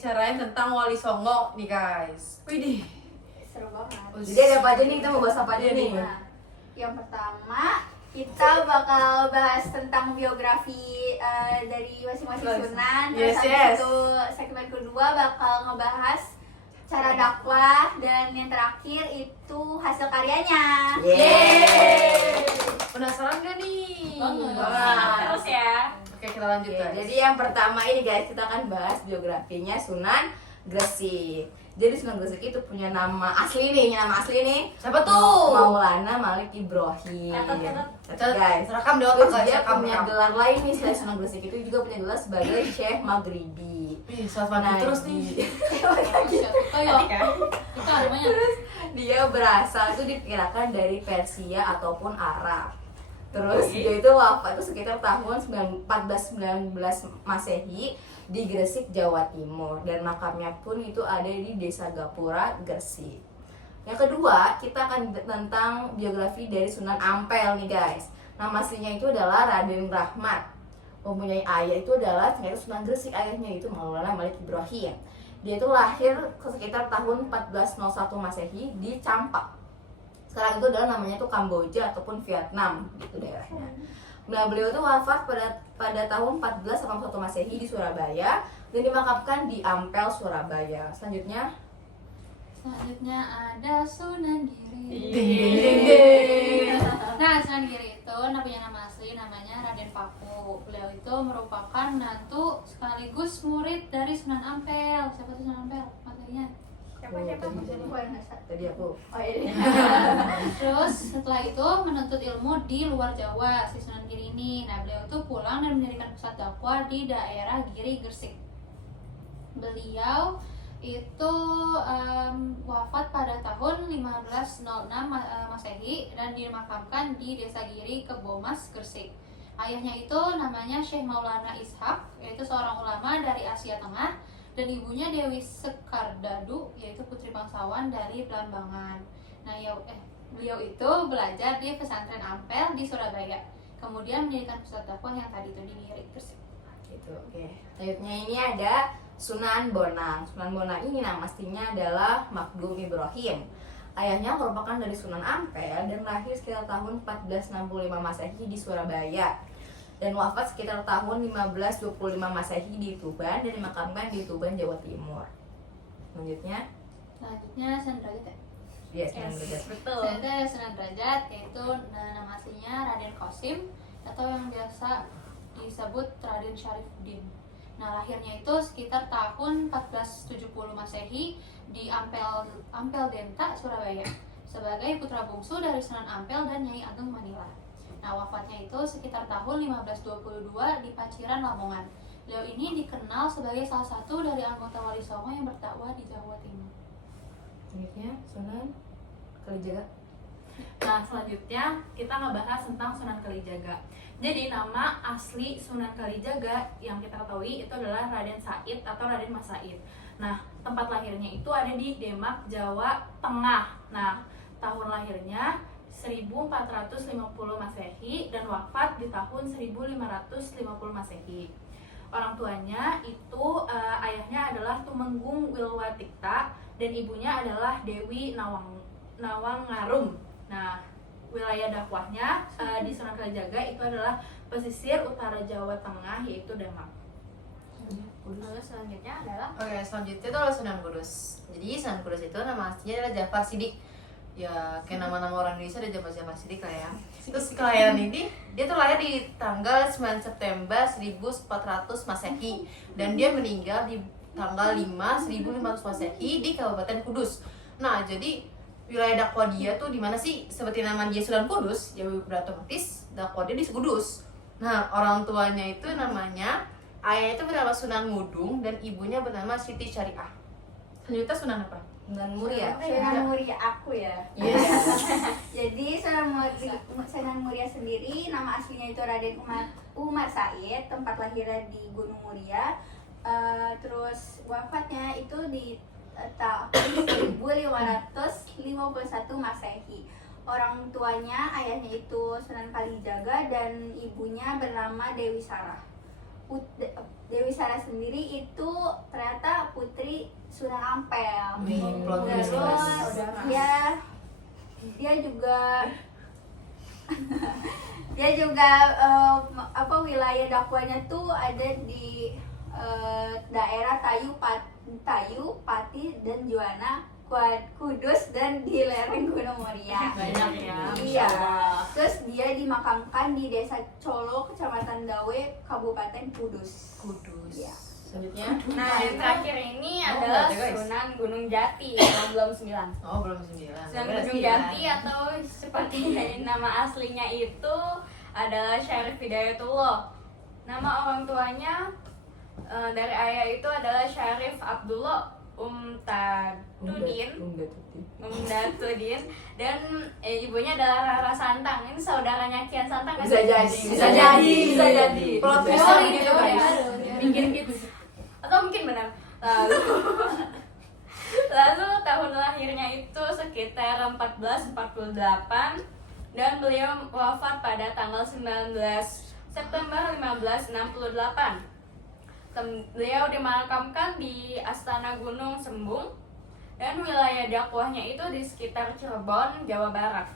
bicarain tentang Wali Songo nih guys. Widih. Seru banget. Jadi ada apa aja nih, kita mau bahas apa aja nih? Nah, yang pertama kita bakal bahas tentang biografi dari masing-masing sunan. Terus habis itu segmen kedua bakal ngebahas cara dakwah, dan yang terakhir itu hasil karyanya. Yeay. Penasaran gak nih? Terus ya. Oke, kita lanjut guys. Jadi yang pertama ini guys, kita akan bahas biografinya Sunan Gresik. Jadi Sunan Gresik itu punya nama asli nih, Siapa tuh? Maulana Malik Ibrahim. Catat Guys, rekam di terus otak dia guys, punya rekam. gelar lain nih, selain Sunan Gresik itu juga punya gelar sebagai Syekh Maghribi. Wih, salah terus nih. Itu namanya. Dia berasal itu diperkirakan dari Persia ataupun Arab. Terus dia itu wafat itu sekitar tahun 1419 Masehi di Gresik, Jawa Timur, dan makamnya pun itu ada di Desa Gapura, Gresik. Yang kedua, kita akan tentang biografi dari Sunan Ampel nih guys. Nama aslinya itu adalah Raden Rahmat. Mempunyai ayah itu adalah ternyata Sunan Gresik, ayahnya itu Maulana Malik Ibrahim. Dia itu lahir sekitar tahun 1401 Masehi di Campak. Sekarang itu adalah namanya itu Kamboja ataupun Vietnam gitu daerahnya. Nah, beliau itu wafat pada tahun 1481 Masehi di Surabaya dan dimakamkan di Ampel, Surabaya. Selanjutnya ada Sunan Giri. Nah, Sunan Giri itu punya nama asli namanya Raden Paku. Beliau itu merupakan menantu sekaligus murid dari Sunan Ampel. Siapa tuh Sunan Ampel? Materinya. Siapa? tadi aku Oh iya. Terus setelah itu menuntut ilmu di luar Jawa si Sunan Giri ini. Nah, beliau itu pulang dan mendirikan pusat dakwah di daerah Giri Gresik. Beliau itu wafat pada tahun 1506 Masehi dan dimakamkan di Desa Giri, Kebomas, Gresik. Ayahnya itu namanya Syekh Maulana Ishak, yaitu seorang ulama dari Asia Tengah, dan ibunya Dewi Sekardadu, yaitu putri bangsawan dari Belambangan. Nah, beliau itu belajar di pesantren Ampel di Surabaya, kemudian mendirikan pusat dakwah yang tadi itu di Giri, Gresik. gitu. Oke. Selanjutnya ini ada Sunan Bonang. Sunan Bonang ini nama aslinya adalah Magdum Ibrahim. Ayahnya merupakan dari Sunan Ampel dan lahir sekitar tahun 1465 Masehi di Surabaya dan wafat sekitar tahun 1525 Masehi di Tuban dan dimakamkan di Tuban, Jawa Timur. Selanjutnya Sunan Derajat ya? dia Sunan Derajat. Betul. Selanjutnya ada Sunan Derajat, yaitu nama aslinya Raden Qasim atau yang biasa disebut Raden Syarifuddin. Nah, lahirnya itu sekitar tahun 1470 Masehi di Ampel Denta, Surabaya, sebagai putra bungsu dari Sunan Ampel dan Nyai Ageng Manila. Nah, wafatnya itu sekitar tahun 1522 di Paciran, Lamongan. Beliau ini dikenal sebagai salah satu dari anggota Wali Songo yang berdakwah di Jawa Timur. Selanjutnya Sunan Kalijaga. Nah, selanjutnya kita ngebahas tentang Sunan Kalijaga. Jadi nama asli Sunan Kalijaga yang kita ketahui itu adalah Raden Said atau Raden Mas Said. Nah, tempat lahirnya itu ada di Demak, Jawa Tengah. Nah, tahun lahirnya 1450 Masehi dan wafat di tahun 1550 Masehi. Orang tuanya itu ayahnya adalah Tumenggung Wilwatikta dan ibunya adalah Dewi Nawangarum. Nah, wilayah dakwahnya di Sunan Kalijaga itu adalah pesisir utara Jawa Tengah, yaitu Demak. Terus selanjutnya adalah Oke, selanjutnya itu adalah Sunan Kudus. Jadi Sunan Kudus itu nama aslinya adalah Jafar Siddiq. Ya, kayak nama-nama orang Indonesia ada Jafar Siddiq lah ya. Terus kelahiran ini, dia tuh lahir di tanggal 9 September 1400 Masehi dan dia meninggal di tanggal 1500 Masehi di Kabupaten Kudus. Nah, jadi wilayah dakwah dia tuh di mana sih? Seperti nama dia Sunan Kudus, ya otomatis dakwah dia di Kudus. Nah, orang tuanya itu namanya, ayahnya itu bernama Sunan Ngudung dan ibunya bernama Siti Syariah. Selanjutnya Sunan apa? Sunan Muria. Sunan Muria aku ya. Yes. Jadi Sunan Muria sendiri nama aslinya itu Raden Umar Said, tempat lahirnya di Gunung Muria. Terus wafatnya itu di tahun 1551 Masehi. Orang tuanya, ayahnya itu Sunan Kalijaga dan ibunya bernama Dewi Sarah. Dewi Sarah sendiri itu ternyata putri Sunan Ampel. Wih, plot twist, Terus guys. dia juga dia juga wilayah dakwahnya tuh ada di daerah Tayu, Pati dan Juwana, Kudus dan di lereng Gunung Muria. Banyak ya. Iya. Terus dia dimakamkan di Desa Colo, Kecamatan Dawe, Kabupaten Kudus. Kudus. Iya. Selanjutnya. Nah, yang terakhir ini Oh, adalah belum ada, guys. Sunan Gunung Jati yang belum 9. Oh, belum 9. Sunan Gunung Jati atau seperti nama aslinya itu adalah Syarif Hidayatullah. Nama orang tuanya dari ayah itu adalah Syarif Abdullah Umtadudin dan ibunya adalah Rara Santang. Ini saudaranya Kian Santang kan? Bisa jadi. Plot twist Oh, gitu iya, guys. iya. Bikin gitu. Atau mungkin benar. Lalu tahun lahirnya itu sekitar 1448 dan beliau wafat pada tanggal 19 September 1568. Beliau dimakamkan di Astana Gunung Sembung dan wilayah dakwahnya itu di sekitar Cirebon, Jawa Barat.